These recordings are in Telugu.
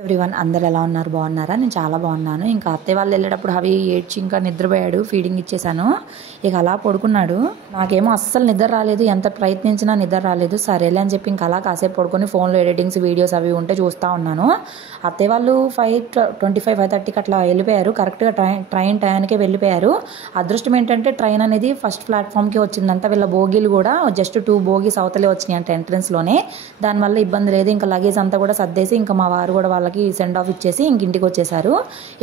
ఎవ్రీవన్ అందరు ఎలా ఉన్నారు? బాగున్నారా? నేను చాలా బాగున్నాను. ఇంకా అత్తయ్య వాళ్ళు వెళ్ళేటప్పుడు అవి ఏడ్చి ఇంకా నిద్రపోయాడు. ఫీడింగ్ ఇచ్చేసాను. ఇక అలా పడుకున్నాడు. నాకేమో అస్సలు నిద్ర రాలేదు. ఎంత ప్రయత్నించినా నిద్ర రాలేదు. సరేలే అని చెప్పి ఇంకా అలా కాసేపు పడుకొని ఫోన్లో ఎడిటింగ్స్ వీడియోస్ అవి ఉంటే చూస్తూ ఉన్నాను. అత్తయ్య వాళ్ళు 5:25 5:30కి అట్లా వెళ్ళిపోయారు. కరెక్ట్గా ట్రైన్ టైంకే వెళ్ళిపోయారు. అదృష్టం ఏంటంటే ట్రైన్ అనేది ఫస్ట్ ప్లాట్ఫామ్కి వచ్చిందంట. వీళ్ళ బోగీలు కూడా జస్ట్ 2 బోగీస్ అవతలే వచ్చినాయి అంట ఎంట్రన్స్లోనే. దానివల్ల ఇబ్బంది లేదు. ఇంకా లగేజ్ అంతా కూడా సర్దేసి ఇంకా మా వారు కూడా వాళ్ళకి సెండ్ ఆఫ్ ఇచ్చేసి ఇంక ఇంటికి వచ్చేసారు.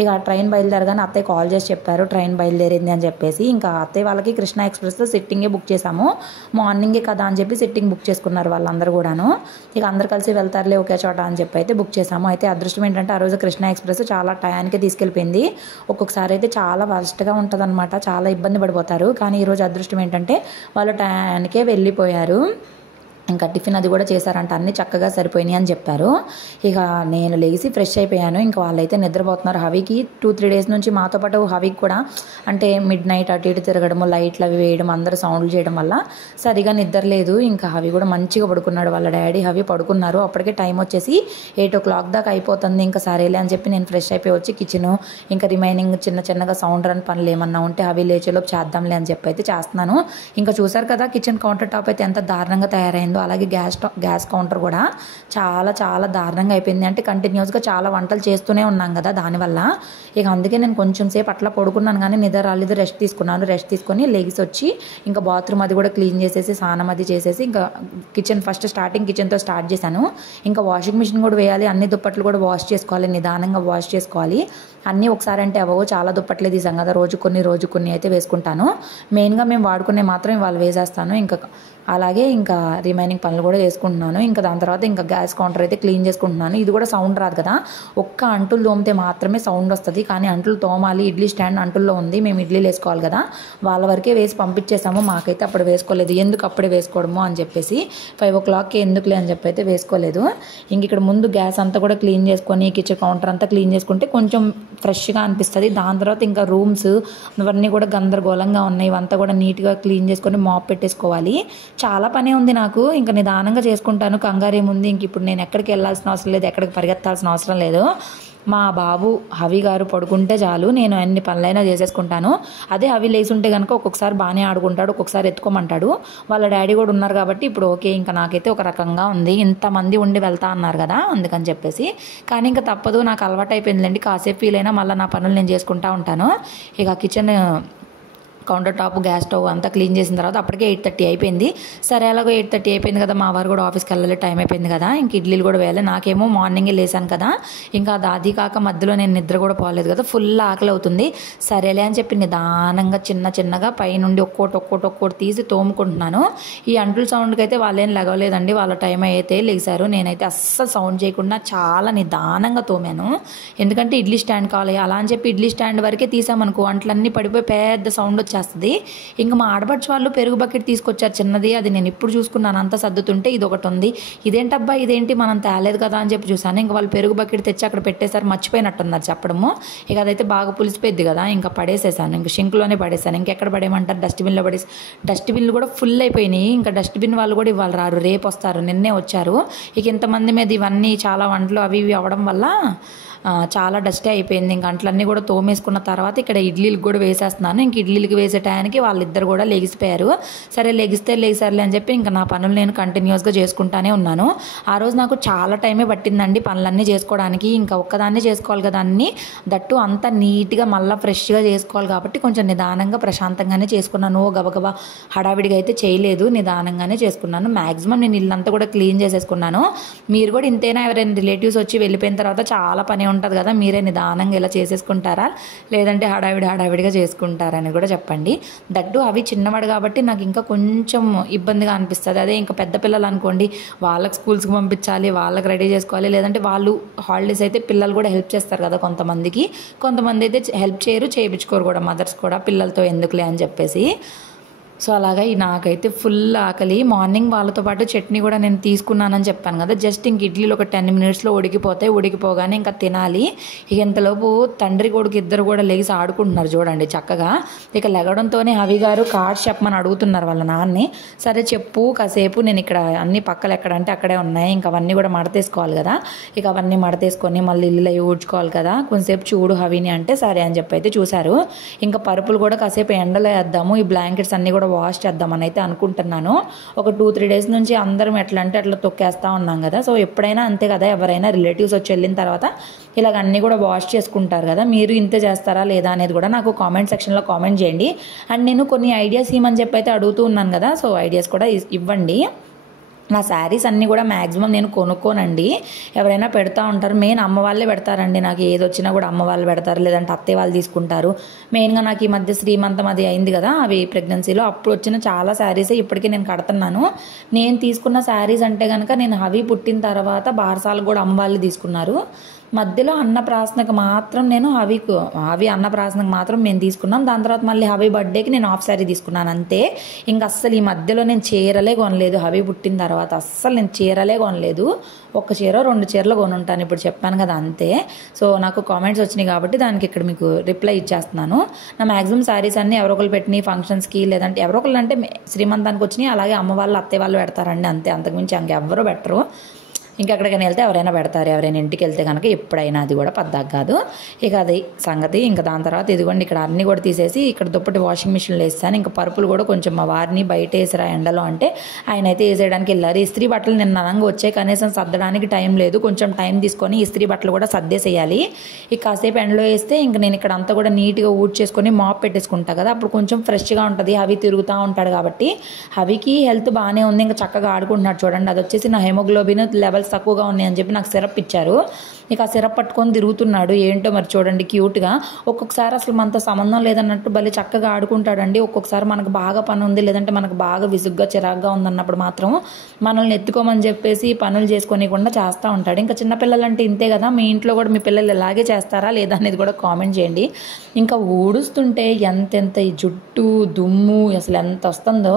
ఇక ట్రైన్ బయలుదేరగానే అత్తయ్య కాల్ చేసి చెప్పారు ట్రైన్ బయలుదేరింది అని చెప్పేసి. ఇంకా అత్తయ్య వాళ్ళకి కృష్ణ ఎక్స్ప్రెస్లో సిట్టింగే బుక్ చేసాము. మార్నింగే కదా అని చెప్పి సిట్టింగ్ బుక్ చేసుకున్నారు వాళ్ళందరూ కూడాను. ఇక అందరు కలిసి వెళ్తారులే ఒకే చోట అని చెప్పి అయితే బుక్ చేసాము. అయితే అదృష్టం ఏంటంటే ఆ రోజు కృష్ణ ఎక్స్ప్రెస్ చాలా టయానికి తీసుకెళ్ళిపోయింది. ఒక్కొక్కసారి అయితే చాలా వర్స్ట్గా ఉంటుంది అనమాట. చాలా ఇబ్బంది పడిపోతారు. కానీ ఈరోజు అదృష్టం ఏంటంటే వాళ్ళు టయానికే వెళ్ళిపోయారు. ఇంకా టిఫిన్ అది కూడా చేశారంట. అన్నీ చక్కగా సరిపోయినాయి అని చెప్పారు. ఇక నేను లేచి ఫ్రెష్ అయిపోయాను. ఇంకా వాళ్ళైతే నిద్రపోతున్నారు. హవికి 2-3 డేస్ నుంచి మాతో పాటు హవికి కూడా అంటే మిడ్ నైట్ అటు ఇటు తిరగడము, లైట్లు అవి వేయడం, అందరూ సౌండ్లు చేయడం వల్ల సరిగా నిద్ర లేదు. ఇంకా హవి కూడా మంచిగా పడుకున్నాడు. వాళ్ళ డాడీ హవి పడుకున్నారు. అప్పటికే టైం వచ్చేసి 8 o'clock దాకా అయిపోతుంది. ఇంకా సరేలే అని చెప్పి నేను ఫ్రెష్ అయిపోయి వచ్చి కిచెన్ ఇంకా రిమైనింగ్ చిన్నగా సౌండ్ రన్ పనులు ఏమన్నా ఉంటే అవి లేచేలోపు చేద్దాంలే అని చెప్పి అయితే చేస్తున్నాను. ఇంకా చూసారు కదా కిచెన్ కౌంటర్ టాప్ అయితే ఎంత దారుణంగా తయారైందో. అలాగే గ్యాస్ కౌంటర్ కూడా చాలా దారుణంగా అయిపోయింది. అంటే కంటిన్యూస్గా చాలా వంటలు చేస్తూనే ఉన్నాం కదా దానివల్ల. ఇక అందుకే నేను కొంచెం సేపు అట్లా పడుకున్నాను కానీ నిద్ర రాలేదు. రెస్ట్ తీసుకున్నాను. రెస్ట్ తీసుకొని లెగిసి వచ్చి ఇంకా బాత్రూమ్ అది కూడా క్లీన్ చేసేసి స్నానం అది చేసేసి ఇంకా కిచెన్ ఫస్ట్ కిచెన్తో స్టార్ట్ చేశాను. ఇంకా వాషింగ్ మిషన్ కూడా వేయాలి. అన్ని దుప్పట్లు కూడా వాష్ చేసుకోవాలి. నిదానంగా వాష్ చేసుకోవాలి. అన్నీ ఒకసారి అంటే అవో చాలా దుప్పట్లే తీసాం కదా. రోజు కొన్ని అయితే వేసుకుంటాను. మెయిన్గా మేము వాడుకునే మాత్రం ఇవాళ వేసేస్తాను. ఇంకా అలాగే ఇంకా రిమైనింగ్ పనులు కూడా చేసుకుంటున్నాను. ఇంకా దాని తర్వాత ఇంకా గ్యాస్ కౌంటర్ అయితే క్లీన్ చేసుకుంటున్నాను. ఇది కూడా సౌండ్ రాదు కదా. ఒక్క అంటులు తోమితే మాత్రమే సౌండ్ వస్తుంది. కానీ అంటులు తోమాలి. ఇడ్లీ స్టాండ్ అంటుల్లో ఉంది. మేము ఇడ్లీలు వేసుకోవాలి కదా. వాళ్ళ వరకే వేసి పంపించేసాము. మాకైతే అప్పుడు వేసుకోలేదు. ఎందుకు అప్పుడే వేసుకోవడము అని చెప్పేసి 5 o'clockకి ఎందుకులే అని చెప్పి అయితే వేసుకోలేదు. ఇంక ఇక్కడ ముందు గ్యాస్ అంతా కూడా క్లీన్ చేసుకొని కిచెన్ కౌంటర్ అంతా క్లీన్ చేసుకుంటే కొంచెం ఫ్రెష్గా అనిపిస్తుంది. దాని తర్వాత ఇంకా రూమ్స్ ఇవన్నీ కూడా గందరగోళంగా ఉన్నాయి. ఇవంతా కూడా నీట్గా క్లీన్ చేసుకొని మాప్ పెట్టేసుకోవాలి. చాలా పనే ఉంది నాకు. ఇంకా నిదానంగా చేసుకుంటాను. కంగారేముంది. ఇంక ఇప్పుడు నేను ఎక్కడికి వెళ్ళాల్సిన అవసరం లేదు. ఎక్కడికి పరిగెత్తాల్సిన అవసరం లేదు. మా బాబు హవి గారు పడుకుంటే చాలు నేను అన్ని పనులైనా చేసేసుకుంటాను. అదే హవి లేచి ఉంటే కనుక ఒక్కొక్కసారి బాగానే ఆడుకుంటాడు, ఒక్కొక్కసారి ఎత్తుకోమంటాడు. వాళ్ళ డాడీ కూడా ఉన్నారు కాబట్టి ఇప్పుడు ఓకే. ఇంకా నాకైతే ఒక రకంగా ఉంది. ఇంతమంది ఉండి వెళ్తా అన్నారు కదా అందుకని చెప్పేసి. కానీ ఇంకా తప్పదు. నాకు అలవాటు అయిపోయిందిలేండి. కాసేపు ఫీల్ అయినా మళ్ళీ నా పనులు నేను చేసుకుంటూ ఉంటాను. ఇక kitchen counter top gas stove అంతా క్లీన్ చేసిన తర్వాత అప్పటికే 8:30 అయిపోయింది. సరే అలాగో 8:30 అయిపోయింది కదా. మా వారు కూడా ఆఫీస్కి వెళ్ళాలి, టైం అయిపోయింది కదా. ఇంక ఇడ్లీలు కూడా వేయాలి. నాకేమో మార్నింగే లేసాను కదా. ఇంకా అది కాక మధ్యలో నేను నిద్ర కూడా పోలేదు కదా. ఫుల్ ఆకలి అవుతుంది. సరేలే అని చెప్పి నిదానంగా చిన్నగా పైనుండి ఒక్కోటి తీసి తోముకుంటున్నాను. ఈ అంటుల సౌండ్కి అయితే వాళ్ళేం లెగవలేదండి. వాళ్ళ టైం అయితే లేచారు. నేనైతే అస్సలు సౌండ్ చేయకుండా చాలా నిదానంగా తోమాను. ఎందుకంటే ఇడ్లీ స్టాండ్ కావాలి. అలా అని చెప్పి ఇడ్లీ స్టాండ్ వరకే తీసామనుకో అంట్లన్నీ పడిపోయి పెద్ద సౌండ్ వచ్చేస్తుంది. ఇంకా మా ఆడబడ్చి వాళ్ళు పెరుగు బకెట్ తీసుకొచ్చారు చిన్నది. అది నేను ఇప్పుడు చూసుకున్నాను. అంతా సర్దుతుంటే ఇది ఒకటి ఉంది. ఇదేంటబ్బా ఇదేంటి మనం తేలేదు కదా అని చెప్పి చూసాను. ఇంకా వాళ్ళు పెరుగు బకెట్ తెచ్చి అక్కడ పెట్టేశారు. మర్చిపోయినట్టున్నారు చెప్పడము. ఇక అదైతే బాగా పులిసిపోయింది కదా. ఇంకా పడేసేసాను. ఇంకా షింక్లోనే పడేసాను. ఇంకెక్కడ పడేయమంటారు? డస్ట్బిన్లో పడేసి డస్ట్బిన్లు కూడా ఫుల్ అయిపోయినాయి. ఇంకా డస్ట్బిన్ వాళ్ళు కూడా ఇవాళ రారు, రేపు వస్తారు. నిన్నే వచ్చారు. ఇక ఇంతమంది మీద ఇవన్నీ చాలా వంటలు అవి ఇవి అవ్వడం వల్ల చాలా డస్టే అయిపోయింది. ఇంక అంట్లన్నీ కూడా తోమేసుకున్న తర్వాత ఇక్కడ ఇడ్లీలకు కూడా వేసేస్తున్నాను. ఇంక ఇడ్లీలకు వేసే టయానికి వాళ్ళిద్దరు కూడా లెగిసిపోయారు. సరే లేగిసారులే అని చెప్పి ఇంకా నా పనులు నేను కంటిన్యూస్గా చేసుకుంటానే ఉన్నాను. ఆ రోజు నాకు చాలా టైమే పట్టిందండి పనులన్నీ చేసుకోవడానికి. ఇంకా ఒక్కదాన్ని చేసుకోవాలి కదా అన్నీ. దట్టు అంతా నీట్గా మళ్ళీ ఫ్రెష్గా చేసుకోవాలి కాబట్టి కొంచెం నిదానంగా ప్రశాంతంగానే చేసుకున్నాను. గబగబా హడావిడిగా అయితే చేయలేదు. నిదానంగానే చేసుకున్నాను. మ్యాక్సిమం నేను ఇల్లంతా కూడా క్లీన్ చేసేసుకున్నాను. మీరు కూడా ఇంతేనా? ఎవరైనా రిలేటివ్స్ వచ్చి వెళ్ళిపోయిన తర్వాత చాలా పని ఉంటుంది కదా. మీరే నిదానంగా ఇలా చేసేసుకుంటారా లేదంటే హడావిడిగా చేసుకుంటారని కూడా చెప్పండి. దట్టు అవి చిన్నవాడు కాబట్టి నాకు ఇంకా కొంచెం ఇబ్బందిగా అనిపిస్తుంది. అదే ఇంకా పెద్ద పిల్లలు అనుకోండి వాళ్ళకి స్కూల్స్కి పంపించాలి, వాళ్ళకి రెడీ చేసుకోవాలి. లేదంటే వాళ్ళు హాలిడేస్ అయితే పిల్లలు కూడా హెల్ప్ చేస్తారు కదా కొంతమంది అయితే హెల్ప్ చేయరు, చేయించుకోరు కూడా మదర్స్ కూడా పిల్లలతో ఎందుకులే అని చెప్పేసి. సో అలాగా నాకైతే ఫుల్ ఆకలి. మార్నింగ్ వాళ్ళతో పాటు చట్నీ కూడా నేను తీసుకున్నానని చెప్పాను కదా, జస్ట్ ఇంక ఇడ్లీలు ఒక 10 మినిట్స్లో ఉడికిపోతాయి. ఉడికిపోగానే ఇంకా తినాలి. ఇక ఇంతలోపు తండ్రి కొడుకు ఇద్దరు కూడా లెగిసి ఆడుకుంటున్నారు చూడండి చక్కగా. ఇక లెగడంతోనే హవి గారు కార్డ్స్ చెప్పమని అడుగుతున్నారు వాళ్ళ నాన్ని. సరే చెప్పు కాసేపు, నేను ఇక్కడ అన్ని పక్కలు ఎక్కడంటే అక్కడే ఉన్నాయి, ఇంకా అవన్నీ కూడా మడతేసుకోవాలి కదా. ఇక అవన్నీ మడతేసుకొని మళ్ళీ ఇల్లు అవి ఊడ్చుకోవాలి కదా, కొంచెంసేపు చూడు హవిని అంటే సరే అని చెప్పి అయితే చూశారు. ఇంకా పరుపులు కూడా కాసేపు ఎండలో వేద్దాము, ఈ బ్లాంకెట్స్ అన్నీ కూడా వాష్ చేద్దామని అయితే అనుకుంటున్నాను. ఒక 2-3 డేస్ నుంచి అందరం ఎట్లా అంటే అట్లా తొక్కేస్తూ ఉన్నాం కదా. సో ఎప్పుడైనా అంతే కదా, ఎవరైనా రిలేటివ్స్ వచ్చి వెళ్ళిన తర్వాత ఇలాగ అన్నీ కూడా వాష్ చేసుకుంటారు కదా. మీరు ఇంతే చేస్తారా లేదా అనేది కూడా నాకు కామెంట్ సెక్షన్లో కామెంట్ చేయండి. అండ్ నేను కొన్ని ఐడియాస్ ఇవ్వమని చెప్పి అయితే అడుగుతూ ఉన్నాను కదా, సో ఐడియాస్ కూడా ఇవ్వండి. నా శారీస్ అన్నీ కూడా మ్యాక్సిమం నేను కొనుక్కోనండి, ఎవరైనా పెడతా ఉంటారు. మెయిన్ అమ్మ వాళ్ళే పెడతారండి, నాకు ఏది వచ్చినా కూడా అమ్మ వాళ్ళు పెడతారు, లేదంటే అత్తయ్య వాళ్ళు తీసుకుంటారు. మెయిన్గా నాకు ఈ మధ్య శ్రీమంతం అది అయింది కదా, అవి ప్రెగ్నెన్సీలో అప్పుడు వచ్చిన చాలా శారీస్ ఇప్పటికీ నేను కడుతున్నాను. నేను తీసుకున్న శారీస్ అంటే కనుక నేను హవి పుట్టిన తర్వాత బారసాలకు కూడా అమ్మ వాళ్ళు తీసుకున్నారు. మధ్యలో అన్నప్రాసనకు మాత్రం నేను హవి అన్నప్రాసనకు మాత్రం మేము తీసుకున్నాం. దాని తర్వాత మళ్ళీ హవి బర్త్డేకి నేను హాఫ్ శారీ తీసుకున్నాను అంతే. ఇంకా అస్సలు ఈ మధ్యలో నేను చీరలే కొనలేదు. హవి పుట్టిన తర్వాత అస్సలు నేను చీరలే కొనలేదు. ఒక చీర 2 చీరలు కొనుంటాను, ఇప్పుడు చెప్పాను కదా అంతే. సో నాకు కామెంట్స్ వచ్చినాయి కాబట్టి దానికి ఇక్కడ మీకు రిప్లై ఇచ్చేస్తున్నాను. నా మ్యాక్సిమం శారీస్ అన్నీ ఎవరో ఒకరు పెట్టినాయి ఫంక్షన్స్కి, లేదంటే ఎవరో ఒకరు అంటే శ్రీమంతానికి వచ్చినాయి, అలాగే అమ్మ వాళ్ళు అత్తయ్య వాళ్ళు పెడతారండి అంతే, అంతకుమించి ఇంకెవ్వరూ పెట్టరు. ఇంకెక్కడికైనా వెళ్తే ఎవరైనా పెడతారు, ఎవరైనా ఇంటికి వెళ్తే కనుక ఎప్పుడైనా, అది కూడా పద్దాక కాదు. ఇక అది సంగతి. ఇంకా దాని తర్వాత ఇదిగోండి ఇక్కడ అన్నీ కూడా తీసేసి ఇక్కడ దుప్పటి వాషింగ్ మిషన్లో వేస్తాను. ఇంకా పరుపులు కూడా కొంచెం మా వారిని బయట వేసిరా ఎండలో అంటే ఆయన అయితే వేసేయడానికి వెళ్ళారు. ఇస్త్రీ బట్టలు నిన్న అనంగా వచ్చాయి, కనీసం సర్దడానికి టైం లేదు. కొంచెం టైం తీసుకొని ఇస్త్రీ బట్టలు కూడా సర్దేసేయాలి. ఇక కాసేపు ఎండలో వేస్తే ఇంక నేను ఇక్కడ అంతా కూడా నీట్గా ఊడ్చేసుకొని మాప్ పెట్టేసుకుంటా కదా, అప్పుడు కొంచెం ఫ్రెష్గా ఉంటుంది. హవి తిరుగుతూ ఉంటాడు కాబట్టి. హవికి హెల్త్ బాగానే ఉంది, ఇంకా చక్కగా ఆడుకుంటున్నాడు చూడండి. అది వచ్చేసి నా హెమోగ్లోబిన్ లెవెల్స్ తక్కువగా ఉన్నాయని చెప్పి నాకు సిరప్ ఇచ్చారు. ఇక ఆ సిరప్ పట్టుకొని తిరుగుతున్నాడు, ఏంటో మరి చూడండి క్యూట్గా. ఒక్కొక్కసారి అసలు మనతో సంబంధం లేదన్నట్టు భలే చక్కగా ఆడుకుంటాడండి. ఒక్కొక్కసారి మనకు బాగా పని ఉంది, లేదంటే మనకు బాగా విసుగ్గా చిరాగ్గా ఉందన్నప్పుడు మాత్రం మనల్ని ఎత్తుకోమని చెప్పేసి పనులు చేసుకోనికుండా చేస్తూ ఉంటాడు. ఇంకా చిన్నపిల్లలంటే ఇంతే కదా, మీ ఇంట్లో కూడా మీ పిల్లలు ఇలాగే చేస్తారా లేదా అనేది కూడా కామెంట్ చేయండి. ఇంకా ఊడుస్తుంటే ఎంతెంత ఈ జుట్టు దుమ్ము అసలు ఎంత వస్తుందో,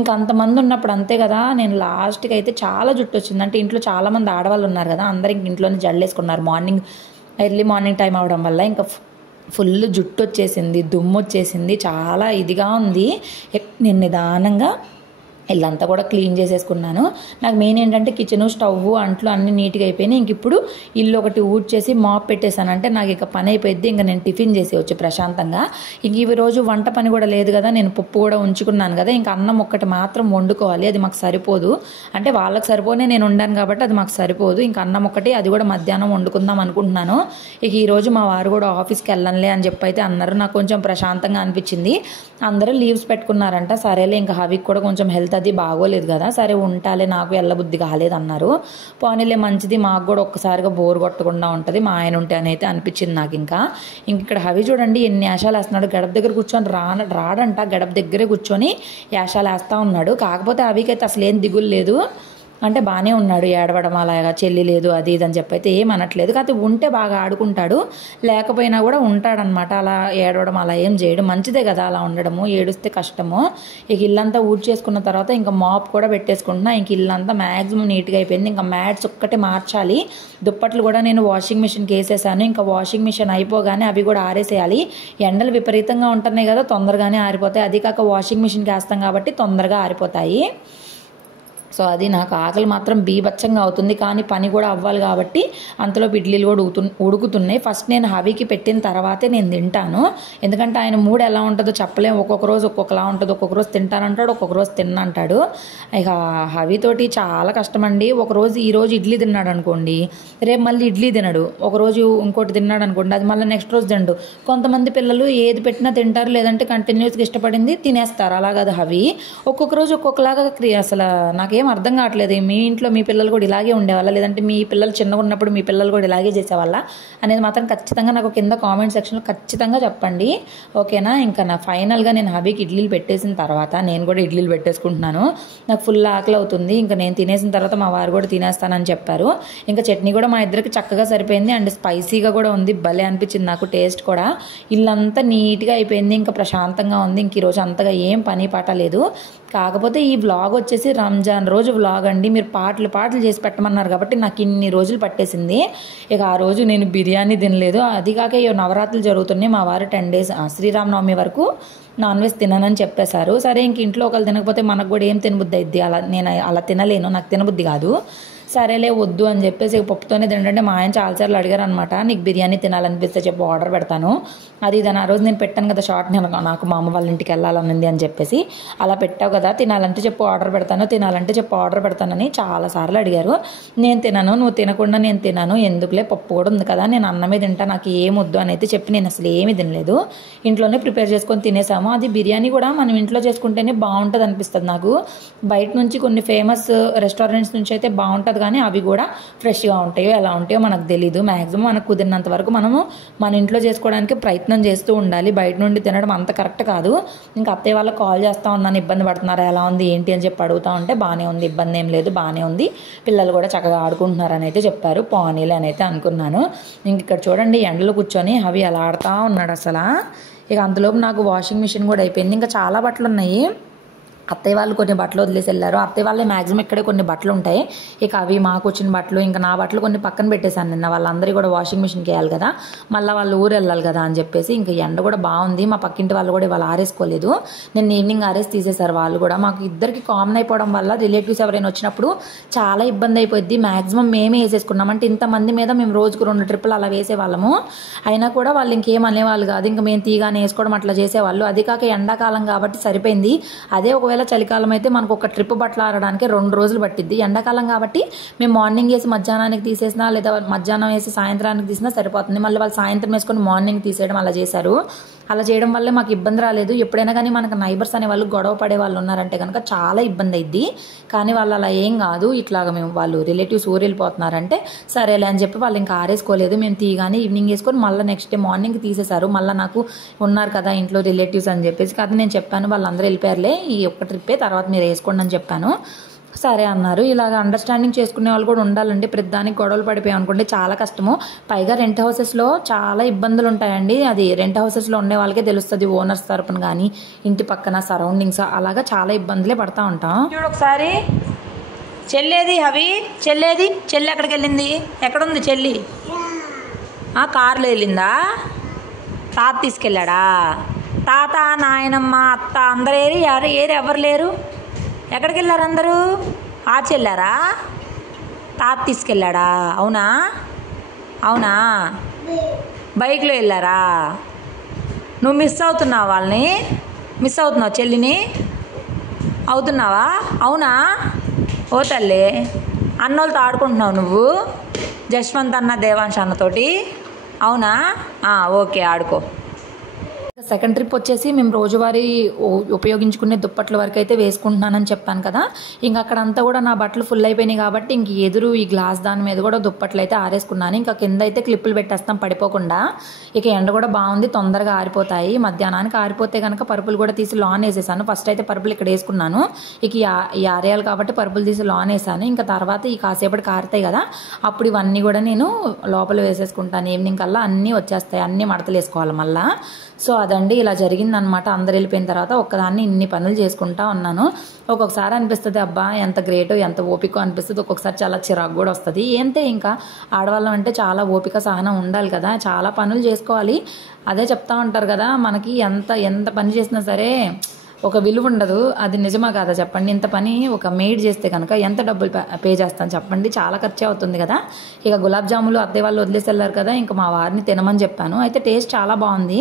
ఇంకా అంతమంది ఉన్నప్పుడు అంతే కదా. నేను లాస్ట్కి అయితే చాలా జుట్టు వచ్చింది. అంటే ఇంట్లో చాలామంది ఆడవాళ్ళు ఉన్నారు కదా, అందరికి ఇంట్లోనే జల్లేసుకున్నారు. ఎర్లీ మార్నింగ్ టైం అవడం వల్ల ఇంకా ఫుల్ జుట్టు వచ్చేసింది, దుమ్ము వచ్చేసింది, చాలా ఇదిగా ఉంది. నేను నిదానంగా ఇల్లంతా కూడా క్లీన్ చేసేసుకున్నాను. నాకు మెయిన్ ఏంటంటే కిచెను, స్టవ్, అంట్లు అన్నీ నీట్గా అయిపోయినాయి. ఇంక ఇప్పుడు ఇల్లు ఒకటి ఊడ్చేసి మాప్ పెట్టేశాను అంటే నాకు ఇక పని అయిపోయింది. ఇంకా నేను టిఫిన్ చేసేవచ్చు ప్రశాంతంగా. ఇంక ఈ రోజు వంట పని కూడా లేదు కదా, నేను పప్పు కూడా ఉంచుకున్నాను కదా. ఇంకా అన్నం ఒక్కటి మాత్రం వండుకోవాలి, అది మాకు సరిపోదు. అంటే వాళ్ళకి సరిపోనే నేను వండాను కాబట్టి అది మాకు సరిపోదు. ఇంకా అన్నం ఒకటి, అది కూడా మధ్యాహ్నం వండుకుందాం అనుకుంటున్నాను. ఇక ఈరోజు మా వారు కూడా ఆఫీస్కి వెళ్ళనులే అని చెప్పి అయితే అన్నారు. నాకు కొంచెం ప్రశాంతంగా అనిపించింది. అందరూ లీవ్స్ పెట్టుకున్నారంట. సరేలే, ఇంకా హవికి కూడా కొంచెం హెల్త్ అది బాగోలేదు కదా, సరే ఉంటాలే, నాకు వెళ్ళబుద్ధి కాలేదన్నారు. పోనీలే మంచిది, మాకు కూడా ఒక్కసారిగా బోర్ కొట్టకుండా ఉంటుంది మా ఆయన ఉంటే అని అయితే అనిపించింది నాకు. ఇంకా ఇక్కడ హవి చూడండి ఎన్ని యాషాలు వేస్తున్నాడు. గడప దగ్గర కూర్చొని రాడంట, గడప దగ్గరే కూర్చొని యాషాలు వేస్తూ ఉన్నాడు. కాకపోతే హవికి అయితే అసలు ఏం దిగులు లేదు, అంటే బాగానే ఉన్నాడు. ఏడవడం అలాగా చెల్లి లేదు అది ఇది అని చెప్పి అయితే ఏమనట్లేదు. కాకపోతే ఉంటే బాగా ఆడుకుంటాడు, లేకపోయినా కూడా ఉంటాడనమాట. అలా ఏడవడం అలా ఏం చేయడం మంచిదే కదా, అలా ఉండడము. ఏడుస్తే కష్టము. ఇక ఇల్లంతా ఊడ్చేసుకున్న తర్వాత ఇంకా మాప్ కూడా పెట్టేసుకుంటున్నా. ఇంక ఇల్లంతా మ్యాక్సిమం నీట్గా అయిపోయింది. ఇంకా మ్యాట్స్ ఒక్కటే మార్చాలి. దుప్పట్లు కూడా నేను వాషింగ్ మిషన్కి వేసేసాను. ఇంకా వాషింగ్ మిషన్ అయిపోగానే అవి కూడా ఆరేసేయాలి. ఎండలు విపరీతంగా ఉంటున్నాయి కదా, తొందరగానే ఆరిపోతాయి. అది కాక వాషింగ్ మిషన్కి వేస్తాం కాబట్టి తొందరగా ఆరిపోతాయి. సో అది నాకు ఆకలి మాత్రం బీభత్సంగా అవుతుంది, కానీ పని కూడా అవ్వాలి కాబట్టి అంతలో ఇడ్లీలు కూడా ఉడుకుతున్నాయి. ఫస్ట్ నేను హవికి పెట్టిన తర్వాతే నేను తింటాను, ఎందుకంటే ఆయన మూడు ఎలా ఉంటుందో చెప్పలేము. ఒక్కొక్క రోజు ఒక్కొక్కలా ఉంటుంది, ఒక్కొక్క రోజు తింటానంటాడు, ఒక్కొక్క రోజు తిన్నంటాడు. ఇక హవితోటి చాలా కష్టమండి. ఒకరోజు ఈరోజు ఇడ్లీ తిన్నాడు అనుకోండి, రేపు మళ్ళీ ఇడ్లీ తినడు. ఒకరోజు ఇంకోటి తిన్నాడు అనుకోండి, అది మళ్ళీ నెక్స్ట్ రోజు తినడు. కొంతమంది పిల్లలు ఏది పెట్టినా తింటారు, లేదంటే కంటిన్యూస్గా ఇష్టపడింది తినేస్తారు. అలా కాదు హవి, ఒక్కొక్క రోజు ఒక్కొక్కలాగా అసలు నాకు నాకేం అర్థం కావట్లేదు, మీ ఇంట్లో మీ పిల్లలు కూడా ఇలాగే ఉండేవాళ్ళ, లేదంటే మీ పిల్లలు చిన్నగా ఉన్నప్పుడు మీ పిల్లలు కూడా ఇలాగే చేసేవాళ్ళ అనేది మాత్రం ఖచ్చితంగా నాకు కింద కామెంట్ సెక్షన్లో ఖచ్చితంగా చెప్పండి, ఓకేనా. ఇంకా నా ఫైనల్గా నేను హబీకి ఇడ్లీలు పెట్టేసిన తర్వాత నేను కూడా ఇడ్లీలు పెట్టేసుకుంటున్నాను. నాకు ఫుల్ ఆకలి అవుతుంది. ఇంకా నేను తినేసిన తర్వాత మా వారు కూడా తినేస్తానని చెప్పారు. ఇంకా చట్నీ కూడా మా ఇద్దరికి చక్కగా సరిపోయింది అండ్ స్పైసీగా కూడా ఉంది, భలే అనిపించింది నాకు టేస్ట్ కూడా. ఇల్లంతా నీట్గా అయిపోయింది, ఇంకా ప్రశాంతంగా ఉంది. ఇంక ఈరోజు అంతగా ఏం పని పాట లేదు. కాకపోతే ఈ వ్లాగ్ వచ్చేసి రంజాన్ రోజు వ్లాగ్ అండి. మీరు పాటలు చేసి పెట్టమన్నారు కాబట్టి నాకు ఇన్ని రోజులు పట్టేసింది. ఇక ఆ రోజు నేను బిర్యానీ తినలేదు. అది కాక ఈ నవరాత్రులు జరుగుతున్నాయి, మా వారు 10 days శ్రీరామనవమి వరకు నాన్ వెజ్ తిననని చెప్పేశారు. సరే ఇంక ఇంట్లో ఒకళ్ళు తినకపోతే మనకు కూడా ఏం తినబుద్ధి అయిద్ది, నేను అలా తినలేను, నాకు తినబుద్ధి కాదు. సరేలే వద్దు అని చెప్పేసి పప్పుతోనే తింటే మా ఆయన చాలాసార్లు అడిగారు అనమాట, నీకు బిర్యానీ తినాలనిపిస్తే చెప్పు ఆర్డర్ పెడతాను అది దాని. ఆ రోజు నేను పెట్టాను కదా షార్ట్, నాకు మా అమ్మ వాళ్ళ ఇంటికి వెళ్ళాలనుంది అని చెప్పేసి, అలా పెట్టావు కదా తినాలంటే చెప్పు ఆర్డర్ పెడతాను, తినాలంటే చెప్పు ఆర్డర్ పెడతానని చాలాసార్లు అడిగారు. నేను తినను, నువ్వు తినకుండా నేను తినను, ఎందుకులే పప్పు కూడా ఉంది కదా, నేను అన్నమే తింటా, నాకు ఏం వద్దు అని అయితే చెప్పి నేను అసలు ఏమీ తినలేదు. ఇంట్లోనే ప్రిపేర్ చేసుకొని తినేసాము. అది బిర్యానీ కూడా మనం ఇంట్లో చేసుకుంటేనే బాగుంటుంది అనిపిస్తుంది నాకు. బయట నుంచి కొన్ని ఫేమస్ రెస్టారెంట్స్ నుంచి అయితే బాగుంటుంది, కానీ అవి కూడా ఫ్రెష్గా ఉంటాయో ఎలా ఉంటాయో మనకు తెలీదు. మ్యాక్సిమం మనకు కుదిరినంత వరకు మనము మన ఇంట్లో చేసుకోవడానికి ప్రయత్నం చేస్తూ ఉండాలి. బయట నుండి తినడం అంత కరెక్ట్ కాదు. ఇంకా అత్తయ్య వాళ్ళకి కాల్ చేస్తూ ఉన్నాను, ఇబ్బంది పడుతున్నారా, ఎలా ఉంది ఏంటి అని చెప్పి అడుగుతూ ఉంటే బాగానే ఉంది, ఇబ్బంది ఏం లేదు, బాగానే ఉంది, పిల్లలు కూడా చక్కగా ఆడుకుంటున్నారని అయితే చెప్పారు. పోనీలే అని అయితే అనుకున్నాను. ఇంక ఇక్కడ చూడండి ఎండలో కూర్చొని అవి అలా ఆడుతూ ఉన్నాడు అసలు. ఇక అంతలోపు నాకు వాషింగ్ మిషన్ కూడా అయిపోయింది. ఇంకా చాలా బట్టలు ఉన్నాయి. అత్తయ్య వాళ్ళు కొన్ని బట్టలు వదిలేసి వెళ్ళారు. అత్తయ్య వాళ్ళే మ్యాక్సిమం ఇక్కడే కొన్ని బట్టలు ఉంటాయి. ఇక అవి మాకు వచ్చిన బట్టలు, ఇంకా నా బట్టలు కొన్ని పక్కన పెట్టేశాను నిన్న. వాళ్ళందరూ కూడా వాషింగ్ మిషన్కి వేయాలి కదా, మళ్ళీ వాళ్ళు ఊరు వెళ్ళాలి కదా అని చెప్పేసి. ఇంకా ఎండ కూడా బాగుంది. మా పక్కింటి వాళ్ళు కూడా ఇవాళ ఆరేసుకోలేదు, నేను ఈవినింగ్ ఆరేసి తీసేశారు వాళ్ళు కూడా. మాకు ఇద్దరికి కామన్ అయిపోవడం వల్ల రిలేటివ్స్ ఎవరైనా వచ్చినప్పుడు చాలా ఇబ్బంది అయిపోద్ది. మ్యాక్సిమం మేమే వేసేసుకున్నాం. అంటే ఇంతమంది మీద మేము రోజుకు 2 ట్రిప్పులు అలా వేసేవాళ్ళము. అయినా కూడా వాళ్ళు ఇంకేం అనేవాళ్ళు కాదు, ఇంకా మేము తీగానే వేసుకోవడం అట్లా చేసేవాళ్ళు. అది కాక ఎండాకాలం కాబట్టి సరిపోయింది. అదే ఒకవేళ చలికాలం అయితే మనకు ఒక ట్రిప్ బట్టలు ఆరడానికి 2 రోజులు పట్టిద్ది. ఎండాకాలం కాబట్టి మేము మార్నింగ్ వేసి మధ్యాహ్నానికి తీసేసినా, లేదా మధ్యాహ్నం వేసి సాయంత్రానికి తీసినా సరిపోతుంది. మళ్ళీ వాళ్ళు సాయంత్రం వేసుకొని మార్నింగ్ తీసేయడం అలా చేశారు. అలా చేయడం వల్లే మాకు ఇబ్బంది రాలేదు. ఎప్పుడైనా కానీ మనకు నైబర్స్ అనే వాళ్ళు గొడవ పడే వాళ్ళు ఉన్నారంటే కనుక చాలా ఇబ్బంది అయింది. కానీ వాళ్ళు అలా ఏం కాదు, ఇట్లాగా మేము వాళ్ళు రిలేటివ్స్ ఊరు వెళ్ళిపోతున్నారంటే సరేలే అని చెప్పి వాళ్ళు ఇంకా ఆరేసుకోలేదు. మేము తీగానే ఈవినింగ్ వేసుకొని మళ్ళీ నెక్స్ట్ డే మార్నింగ్ తీసేశారు. మళ్ళీ నాకు ఉన్నారు కదా ఇంట్లో రిలేటివ్స్ అని చెప్పేసి కదా నేను చెప్పాను, వాళ్ళందరూ వెళ్ళిపోయారులే, ఈ ఒక్క ట్రిప్పే, తర్వాత మీరు వేసుకోండి అని చెప్పాను. సరే అన్నారు. ఇలాగ అండర్స్టాండింగ్ చేసుకునే వాళ్ళు కూడా ఉండాలండి. ప్రతిదానికి గొడవలు పడిపోయాం అనుకోండి చాలా కష్టము. పైగా రెంట్ హౌసెస్లో చాలా ఇబ్బందులు ఉంటాయండి. అది రెంట్ హౌసెస్లో ఉండే వాళ్ళకే తెలుస్తుంది, ఓనర్స్ తరపున కానీ ఇంటి పక్కన సరౌండింగ్స్ అలాగా చాలా ఇబ్బందులే పడతా ఉంటాం. చూడు ఒకసారి చెల్లేది, అవి చెల్లి ఎక్కడికి వెళ్ళింది, ఎక్కడుంది చెల్లి? కారులో వెళ్ళిందా? తాత తీసుకెళ్ళాడా? తాత నాయనమ్మ అత్త అందరు ఎవరు లేరు? ఎక్కడికి వెళ్ళారు అందరూ? ఆచి వెళ్ళారా? తాత తీసుకెళ్ళాడా? అవునా బైక్లో వెళ్ళారా? నువ్వు మిస్ అవుతున్నావా? వాళ్ళని మిస్ అవుతున్నావు, చెల్లిని అవుతున్నావా? అవునా? ఓ తల్లి, అన్నోళ్ళతో ఆడుకుంటున్నావు నువ్వు, జశ్వంత్ అన్న దేవాంశ్ అన్నతోటి, అవునా? ఓకే ఆడుకో. సెకండ్ ట్రిప్ వచ్చేసి మేము రోజువారీ ఉపయోగించుకునే దుప్పట్ల వరకు అయితే వేసుకుంటున్నానని చెప్పాను కదా. ఇంకా అక్కడంతా కూడా నా బట్టలు ఫుల్ అయిపోయినాయి కాబట్టి ఇంక ఎదురు ఈ గ్లాస్ దాని మీద కూడా దుప్పట్లు అయితే ఆరేసుకున్నాను. ఇంకా కింద అయితే క్లిప్పులు పెట్టేస్తాం పడిపోకుండా. ఇక ఎండ కూడా బాగుంది, తొందరగా ఆరిపోతాయి. మధ్యాహ్నానికి ఆరిపోతే కనుక పరుపులు కూడా తీసి లాన్ వేసేసాను. ఫస్ట్ అయితే పరుపులు ఇక్కడ వేసుకున్నాను. ఇక ఈ ఆరేయాలి కాబట్టి పరుపులు తీసి లాన్ వేసాను. ఇంకా తర్వాత ఈ కాసేపటికి ఆరుతాయి కదా, అప్పుడు ఇవన్నీ కూడా నేను లోపల వేసేసుకుంటాను. ఈవినింగ్ కల్లా అన్నీ వచ్చేస్తాయి, అన్నీ మడతలు వేసుకోవాలి మళ్ళీ. సో అదండి, ఇలా జరిగిందనమాట. అందరు వెళ్ళిపోయిన తర్వాత ఒక్కదాన్ని ఇన్ని పనులు చేసుకుంటా ఉన్నాను. ఒక్కొక్కసారి అనిపిస్తుంది అబ్బా ఎంత గ్రేటో ఎంత ఓపిక అనిపిస్తుంది, ఒక్కొక్కసారి చాలా చిరాకు కూడా వస్తుంది. ఏంటే ఇంకా ఆడవాళ్ళం అంటే చాలా ఓపిక సహనం ఉండాలి కదా, చాలా పనులు చేసుకోవాలి. అదే చెప్తా ఉంటారు కదా, మనకి ఎంత పని చేసినా సరే ఒక విలువ ఉండదు. అది నిజమా కాదా చెప్పండి? ఇంత పని ఒక మెయిడ్ చేస్తే కనుక ఎంత డబ్బులు పే చేస్తాను చెప్పండి, చాలా ఖర్చే అవుతుంది కదా. ఇక గులాబ్ జాములు అత్తయ్య వాళ్ళు వదిలేసి వెళ్ళారు కదా, ఇంకా మా వారిని తినమని చెప్పాను. అయితే టేస్ట్ చాలా బాగుంది.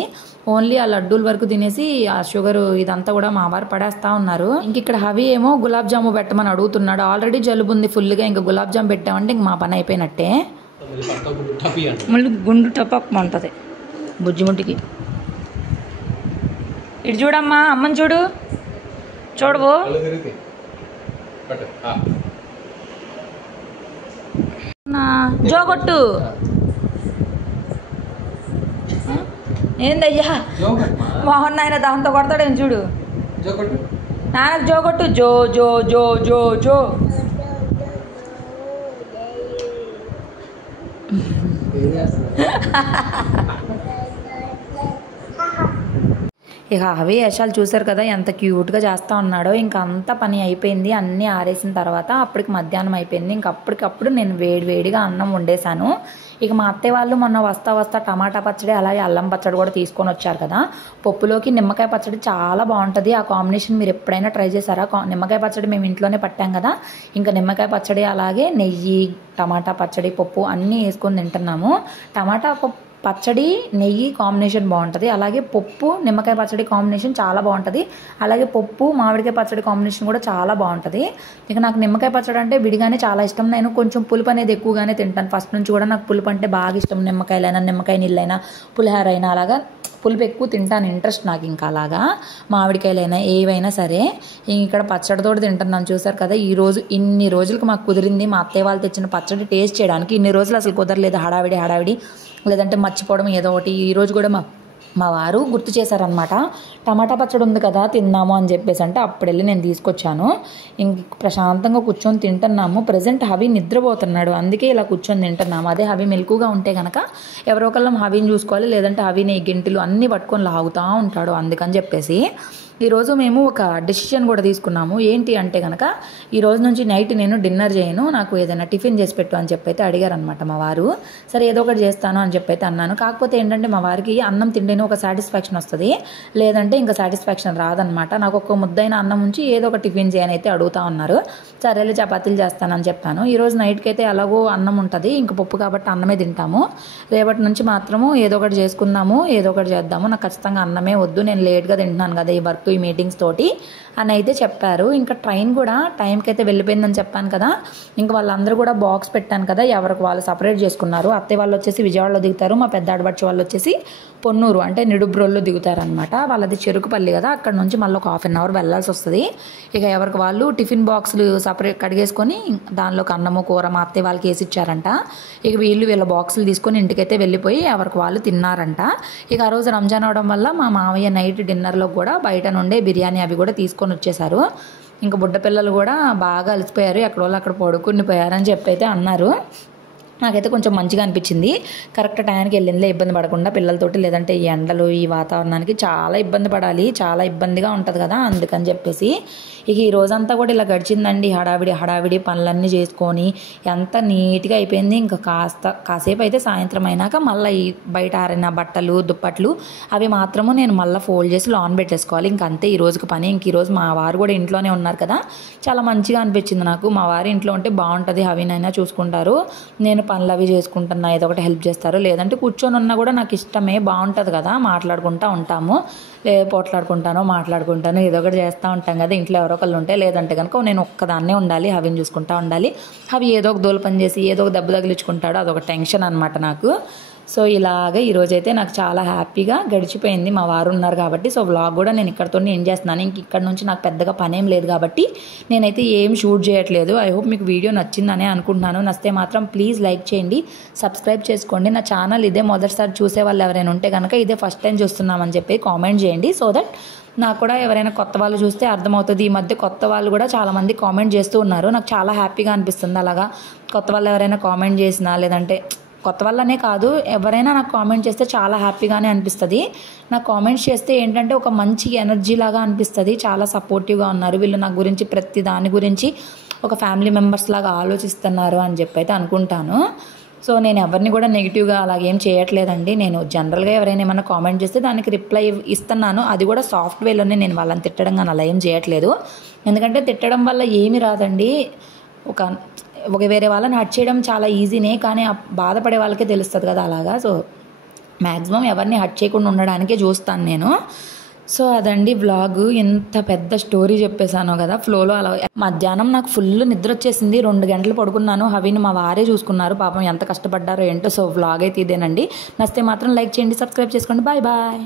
ఓన్లీ ఆ లడ్డూల వరకు తినేసి ఆ షుగర్ ఇదంతా కూడా మా వారు పడేస్తా ఉన్నారు. ఇంక ఇక్కడ హవి ఏమో గులాబ్ జాము పెట్టమని అడుగుతున్నాడు. ఆల్రెడీ జలుబు ఉంది ఫుల్గా, ఇంకా గులాబ్ జాము పెట్టామంటే ఇంక మా పని అయిపోయినట్టే. మళ్ళీ గుండు టపక్మంటుంది బుజ్జిముంటికి. ఇటు చూడమ్మా, అమ్మని చూడవు జోగొట్టు ఏందయ్యా మోహన్ ఆయన దాంతో కొడతాడేం చూడు. నాన్నకు జోగొట్టు. జో జో జో జో జో. ఇక అవి యశాలు చూసారు కదా ఎంత క్యూట్గా చేస్తూ ఉన్నాడో. ఇంకా అంతా పని అయిపోయింది, అన్నీ ఆరేసిన తర్వాత అప్పటికి మధ్యాహ్నం అయిపోయింది. ఇంక అప్పటికప్పుడు నేను వేడివేడిగా అన్నం వండేశాను. ఇక మా అత్తయ్య వాళ్ళు మొన్న వస్తా టమాటా పచ్చడి అలాగే అల్లం పచ్చడి కూడా తీసుకొని వచ్చారు కదా. పప్పులోకి నిమ్మకాయ పచ్చడి చాలా బాగుంటుంది. ఆ కాంబినేషన్ మీరు ఎప్పుడైనా ట్రై చేశారా? నిమ్మకాయ పచ్చడి మేము ఇంట్లోనే పట్టాం కదా. ఇంకా నిమ్మకాయ పచ్చడి అలాగే నెయ్యి, టమాటా పచ్చడి, పప్పు అన్నీ వేసుకొని తింటున్నాము. టమాటా పచ్చడి నెయ్యి కాంబినేషన్ బాగుంటుంది. అలాగే పప్పు నిమ్మకాయ పచ్చడి కాంబినేషన్ చాలా బాగుంటుంది. అలాగే పప్పు మామిడికాయ పచ్చడి కాంబినేషన్ కూడా చాలా బాగుంటుంది. ఇక నాకు నిమ్మకాయ పచ్చడి అంటే విడిగానే చాలా ఇష్టం. నేను కొంచెం పులుపు అనేది ఎక్కువగానే తింటాను. ఫస్ట్ నుంచి కూడా నాకు పులుపు అంటే బాగా ఇష్టం. నిమ్మకాయలైనా, నిమ్మకాయ నీళ్ళైనా, పులిహోర అయినా అలాగా పులుపు ఎక్కువ తింటాను. ఇంట్రెస్ట్ నాకు ఇంకా అలాగా. మామిడికాయలైనా ఏవైనా సరే. ఇక్కడ పచ్చడితో తింటున్నాను. చూసారు కదా, ఈరోజు ఇన్ని రోజులకు మాకు కుదిరింది మా అత్తయ్య వాళ్ళు తెచ్చిన పచ్చడి టేస్ట్ చేయడానికి. ఇన్ని రోజులు అసలు కుదరలేదు. హడావిడి లేదంటే మర్చిపోవడం ఏదో ఒకటి. ఈరోజు కూడా మా వారు గుర్తు చేశారనమాట. టమాటా పచ్చడి ఉంది కదా తిన్నాము అని చెప్పేసి అంటే అప్పుడు వెళ్ళి నేను తీసుకొచ్చాను. ఇంక ప్రశాంతంగా కూర్చొని తింటున్నాము. ప్రజెంట్ హవి నిద్రపోతున్నాడు, అందుకే ఇలా కూర్చొని తింటున్నాము. అదే హవి మెలకుగా ఉంటే కనుక ఎవరో ఒకళ్ళం హవిని చూసుకోవాలి, లేదంటే హవిని గింటిలు అన్నీ పట్టుకొని లాగుతూ ఉంటాడు. అందుకని చెప్పేసి ఈరోజు మేము ఒక డెసిషన్ కూడా తీసుకున్నాము. ఏంటి అంటే కనుక ఈరోజు నుంచి నైట్ నేను డిన్నర్ చేయను, నాకు ఏదైనా టిఫిన్ చేసి పెట్టు అని చెప్పైతే అడిగారనమాట మా వారు. సరే ఏదో ఒకటి చేస్తాను అని చెప్పైతే అన్నాను. కాకపోతే ఏంటంటే మా వారికి అన్నం తింటేనే ఒక సాటిస్ఫాక్షన్ వస్తుంది, లేదంటే ఇంకా సాటిస్ఫాక్షన్ రాదనమాట. నాకు ఒక ముద్దైన అన్నం ఉంచి ఏదో ఒక టిఫిన్ చేయని అయితే అడుగుతా ఉన్నారు. సరేలే చపాతీలు చేస్తానని చెప్పాను. ఈరోజు నైట్కి అయితే ఎలాగో అన్నం ఉంటుంది, ఇంక పప్పు కాబట్టి అన్నమే తింటాము. రేపటి నుంచి మాత్రము ఏదో ఒకటి చేసుకుందాము, ఏదో ఒకటి చేద్దాము. నాకు ఖచ్చితంగా అన్నమే వద్దు, నేను లేట్గా తింటున్నాను కదా ఈ వర్క్, ఈ మీటింగ్స్ తోటి అని అయితే చెప్పారు. ఇంకా ట్రైన్ కూడా టైంకి అయితే వెళ్ళిపోయిందని చెప్పాను కదా. ఇంకా వాళ్ళందరూ కూడా బాక్స్ పెట్టాను కదా, ఎవరికి వాళ్ళు సపరేట్ చేసుకున్నారు. అత్తయ్య వాళ్ళు వచ్చేసి విజయవాడలో దిగుతారు, మా పెద్ద ఆడబడ్చి వాళ్ళు వచ్చేసి పొన్నూరు అంటే నిడుబ్రోల్లో దిగుతారనమాట. వాళ్ళది చెరుకుపల్లి కదా, అక్కడ నుంచి మళ్ళీ ఒక 1/2 అవర్ వెళ్ళాల్సి వస్తుంది. ఇక ఎవరికి వాళ్ళు టిఫిన్ బాక్సులు సపరేట్ కడిగేసుకొని దానిలోకి అన్నము కూర మా అత్తయ్య వాళ్ళకి వేసి ఇచ్చారంట. ఇక వీళ్ళ బాక్సులు తీసుకొని ఇంటికైతే వెళ్ళిపోయి ఎవరికి వాళ్ళు తిన్నారంట. ఇక ఆ రోజు రంజాన్ అవడం వల్ల మా మామయ్య నైట్ డిన్నర్లో కూడా బయట నుండే బిర్యానీ అవి కూడా తీసుకొని వచ్చేసారు. ఇంకా బుడ్డ పిల్లలు కూడా బాగా అలసిపోయారు, ఎక్కడ వాళ్ళు అక్కడ పడుకుని పోయారని చెప్పి అయితే అన్నారు. నాకైతే కొంచెం మంచిగా అనిపించింది. కరెక్ట్ టైంకి వెళ్ళిందిలే, ఇబ్బంది పడకుండా పిల్లలతోటి. లేదంటే ఈ ఎండలు ఈ వాతావరణానికి చాలా ఇబ్బంది పడాలి, చాలా ఇబ్బందిగా ఉంటుంది కదా, అందుకని చెప్పేసి. ఇక ఈ రోజంతా కూడా ఇలా గడిచిందండి. హడావిడి పనులన్నీ చేసుకొని ఎంత నీట్గా అయిపోయింది. ఇంకా కాసేపు అయితే సాయంత్రం అయినాక మళ్ళీ ఈ బయట ఆరిన బట్టలు దుప్పట్లు అవి మాత్రము నేను మళ్ళీ ఫోల్డ్ చేసి లాన్ పెట్టేసుకోవాలి. ఇంక అంతే ఈ రోజుకి పని. ఇంక ఈరోజు మా వారు కూడా ఇంట్లోనే ఉన్నారు కదా, చాలా మంచిగా అనిపించింది నాకు. మా వారు ఇంట్లో ఉంటే బాగుంటుంది, హవినైనా చూసుకుంటారు, నేను పనులు అవి చేసుకుంటున్నా, ఏదో ఒకటి హెల్ప్ చేస్తారు. లేదంటే కూర్చొని ఉన్నా కూడా నాకు ఇష్టమే, బాగుంటుంది కదా, మాట్లాడుకుంటూ ఉంటాము. మాట్లాడుకుంటాను ఏదో ఒకటి చేస్తూ ఉంటాం కదా ఇంట్లో ఎవరో ఒకళ్ళు ఉంటే. లేదంటే కనుక నేను ఒక్కదాన్నే ఉండాలి, హవిని చూసుకుంటూ ఉండాలి. అవి ఏదో ఒక దోలు పని చేసి ఏదో ఒక దెబ్బ తగిలించుకుంటాడు, అదొక టెన్షన్ అనమాట నాకు. సో ఇలాగే ఈరోజైతే నాకు చాలా హ్యాపీగా గడిచిపోయింది. మా వారు ఉన్నారు కాబట్టి. సో వ్లాగ్ కూడా నేను ఇక్కడితో ఏం చేస్తున్నాను. ఇంక ఇక్కడ నుంచి నాకు పెద్దగా పనేం లేదు కాబట్టి నేనైతే ఏం షూట్ చేయట్లేదు. ఐ హోప్ మీకు వీడియో నచ్చిందనే అనుకుంటున్నాను. నచ్చితే మాత్రం ప్లీజ్ లైక్ చేయండి, సబ్స్క్రైబ్ చేసుకోండి. నా ఛానల్ ఇదే మొదటిసారి చూసే వాళ్ళు ఎవరైనా ఉంటే కనుక ఇదే ఫస్ట్ టైం చూస్తున్నామని చెప్పి కామెంట్ చేయండి. సో దట్ నాకు కూడా ఎవరైనా కొత్త వాళ్ళు చూస్తే అర్థమవుతుంది. ఈ మధ్య కొత్త వాళ్ళు కూడా చాలామంది కామెంట్ చేస్తూ ఉన్నారు, నాకు చాలా హ్యాపీగా అనిపిస్తుంది. అలాగా కొత్త వాళ్ళు ఎవరైనా కామెంట్ చేసినా, లేదంటే కొత్త వాళ్ళనే కాదు ఎవరైనా నాకు కామెంట్ చేస్తే చాలా హ్యాపీగానే అనిపిస్తుంది. నాకు కామెంట్స్ చేస్తే ఏంటంటే ఒక మంచి ఎనర్జీ లాగా అనిపిస్తుంది. చాలా సపోర్టివ్గా ఉన్నారు వీళ్ళు, నా గురించి ప్రతి దాని గురించి ఒక ఫ్యామిలీ మెంబర్స్ లాగా ఆలోచిస్తున్నారు అని చెప్పి అయితే అనుకుంటాను. సో నేను ఎవరిని కూడా నెగిటివ్గా అలాగేం చేయట్లేదండి. నేను జనరల్గా ఎవరైనా ఏమైనా కామెంట్ చేస్తే దానికి రిప్లై ఇస్తున్నాను. అది కూడా సాఫ్ట్వేర్లోనే, నేను వాళ్ళని తిట్టడం కానీ అలా ఏం చేయట్లేదు. ఎందుకంటే తిట్టడం వల్ల ఏమి రాదండి. ఒక వేరే వాళ్ళని హర్ట్ చేయడం చాలా ఈజీనే, కానీ బాధపడే వాళ్ళకే తెలుస్తుంది కదా అలాగా. సో మ్యాక్సిమం ఎవరిని హర్ట్ చేయకుండా ఉండడానికే చూస్తాను నేను. సో అదండి వ్లాగ్. ఎంత పెద్ద స్టోరీ చెప్పేశానో కదా ఫ్లోలో. అలా మధ్యాహ్నం నాకు ఫుల్ నిద్ర వచ్చేసింది, 2 గంటలు పడుకున్నాను. హవిని మా వారే చూసుకున్నారు, పాపం ఎంత కష్టపడ్డారో ఏంటో. సో వ్లాగ్ అయితే ఇదేనండి. నచ్చితే మాత్రం లైక్ చేయండి, సబ్స్క్రైబ్ చేసుకోండి. Bye bye.